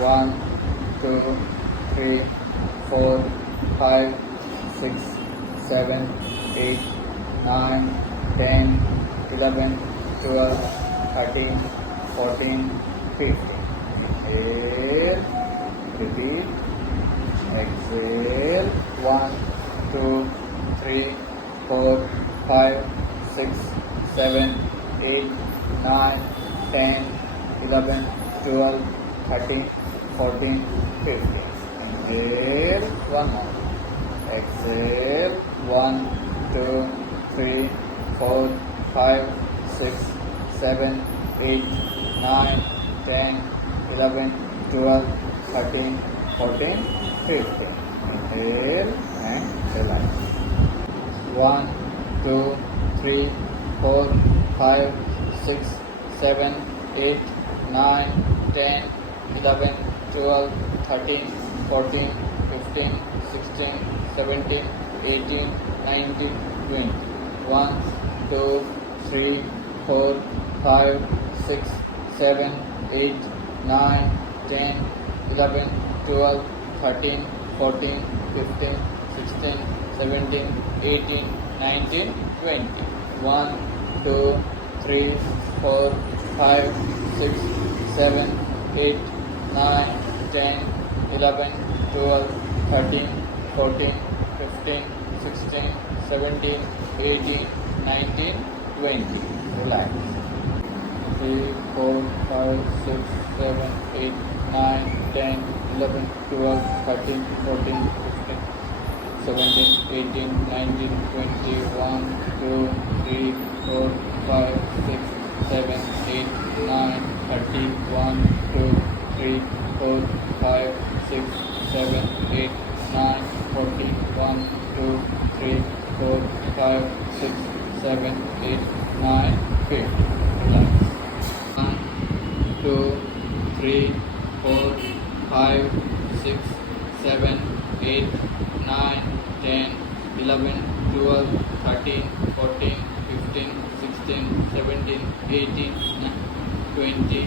1, 2, 3, 4, 5, 6, 7, 8, 9, 10, 11, 12, 13, 14, 15. Inhale, repeat, exhale. 1, 2, 3, 4, 5, 6, 7, 8, 9, 10, 11, 12, 13, 14, 15. Inhale, one more. Exhale, 1, 2, 3, 4, 5, 6, 7, 8, 9, 10, 11, 12, 13, 14, 15. Inhale and relax. 1, 2, 3, 4, 5, 6, 7, 8, 9, 10, 11, 12, 13, 14, 15, 16, 17, 18, 19, 20. 1, 2, 3, 4, 5, 6, 7, 8, 9, 10, 11, 12, 13, 14, 15, 16, 17, 18, 19, 20. 1, 2, 3, 4, 5, 6, 7, 8, 9, 10, 11, 12, 13, 14, 15, 16, 17, 18, 19, 20. Relax. 3, 4, 5, 6, 7, 8, 9, 10, 11, 12, 13, 14, 15, 17, 18, 19, 20, 1, 2, 3, 4, 5, 6, 7, 8, 9, 30, 1, 2, 3, 4, 5, 6, 7, 8, 9, 40, 1, 2, 3, 4, 5, 6, 7, 8, 9, 50. Relax. 1, 2, 3, 4, 5, 6, 7, 8, 9, 10, 11, 12, 13, 14, 15, 16, 17, 18, 20,